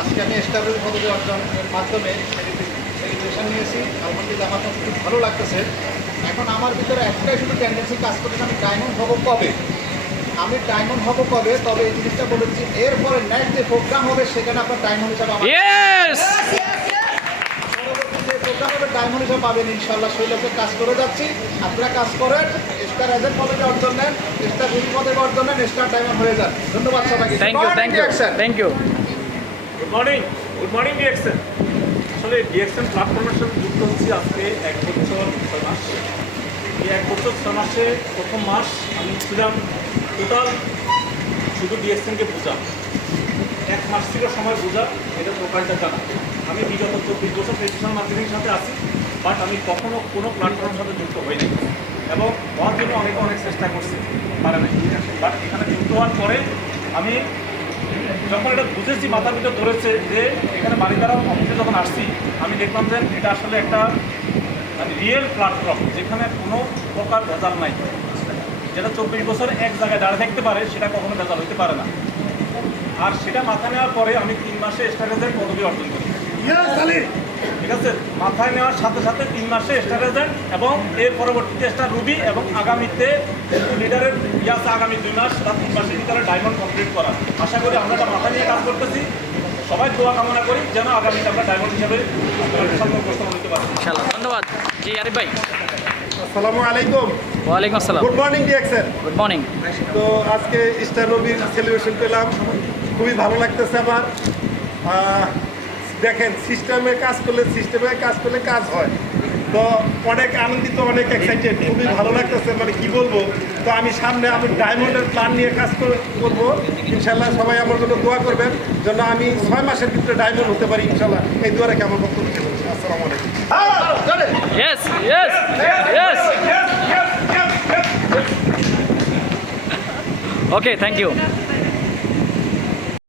আজকে আমি স্টারের পদবি অর্জনের মাধ্যমে সেলিব্রেশন নিয়েছি। আলহামদুলিল্লাহ আমার কাছে খুব ভালো লাগতেছে। এখন আমার ভিতরে একটাই শুধু টেন্ডেন্সি কাজ করতেছে আমি ডায়মন্ড হব কবে? আমি ডায়মন্ড হব কবে? তবে এই জিনিসটা বলেছি এরপরে নেক্সট যে প্রোগ্রাম হবে সেখানে আপনার ডায়মন্ড হিসাবে আমার ইয়েস প্রোগ্রাম হবে ডায়মন্ড হিসাবে পাবেন। ইনশাল্লাহ সেই লোকে কাজ করে যাচ্ছি। আপনারা কাজ করেন স্টার এজেন্ট পদবি অর্জন নেন স্টার রুল পদবি অর্জন নেন স্টার ডায়মন্ড হয়ে যান। ধন্যবাদ সবাইকে। Thank you thank you thank you good morning good morning DXN আসলে ডিএক্সএন প্ল্যাটফর্মের সাথে যুক্ত হচ্ছি আজকে এক বছর, ছয় মাস। এই এক বছর, ছয় মাসে প্রথম মাস আমি ছিলাম টোটাল শুধু ডিএক্সএনকে বোঝা। এক মাস ছিল সময় বোঝা, এটা প্রোফাইলটা জানা। আমি বিগত চব্বিশ বছর ট্রেডিশনাল মার্কেটিংয়ের সাথে আছি বাট আমি কখনো কোনো প্ল্যাটফর্মের সাথে যুক্ত হইনি। এবং হওয়ার জন্য অনেকে অনেক চেষ্টা করছি, পারে নাই বাট এখানে যুক্ত হওয়ার পরে আমি যখন এটা বুঝেছি, মাথার ভিতর ধরেছে যে এখানে বাড়িদারা অফিসে যখন আসছি, আমি দেখলাম যে এটা আসলে একটা রিয়েল প্ল্যাটফর্ম যেখানে কোনো প্রকার ভেজাল নাই। যেটা চব্বিশ বছর এক জায়গায় দাঁড়িয়ে থাকতে পারে, সেটা কখনো ভেজাল হতে পারে না। আর সেটা মাথা নেওয়ার পরে আমি তিন মাসে স্টারেজের পদবি অর্জন করি। ঠিক আছে? মাথায় নেওয়ার সাথে সাথে তিন মাসে স্টার এজেন্ট এবং এর পরবর্তীতে স্টার রুবি এবং আগামীতে লিডারের ইয়ে আছে আগামী দুই মাস বা তিন মাসের ভিতরে ডায়মন্ড কমপ্লিট করা আশা করি আমরা এটা মাথা নিয়ে কাজ করতেছি। সবাই দোয়া কামনা করি যেন আগামীতে আমরা ডায়মন্ড হিসাবে নিতে পারি। ইনশাআল্লাহ। ধন্যবাদ। জি আরিফ ভাই। আসসালামু আলাইকুম। ওয়ালাইকুম আসসালাম। গুড মর্নিং ডিএক্সের গুড মর্নিং তো আজকে স্টার রবির সেলিব্রেশন পেলাম। খুবই ভালো লাগতেছে আমার। দেখেন সিস্টেমে কাজ করলে সিস্টেমে কাজ করলে কাজ হয় তো অনেক আনন্দিত অনেক এক্সাইটেড খুবই ভালো লাগতেছে মানে কি বলব তো আমি সামনে আমি ডায়মন্ডের প্ল্যান নিয়ে কাজ কর- করব ইনশাল্লাহ সবাই আমার জন্য দোয়া করবেন যেন আমি ছয় মাসের ভিতরে ডায়মন্ড হতে পারি ইনশাল্লাহ এই দোয়া রেখে আমার বক্তব্য। আসসালামু আলাইকুম ওকে থ্যাংক ইউ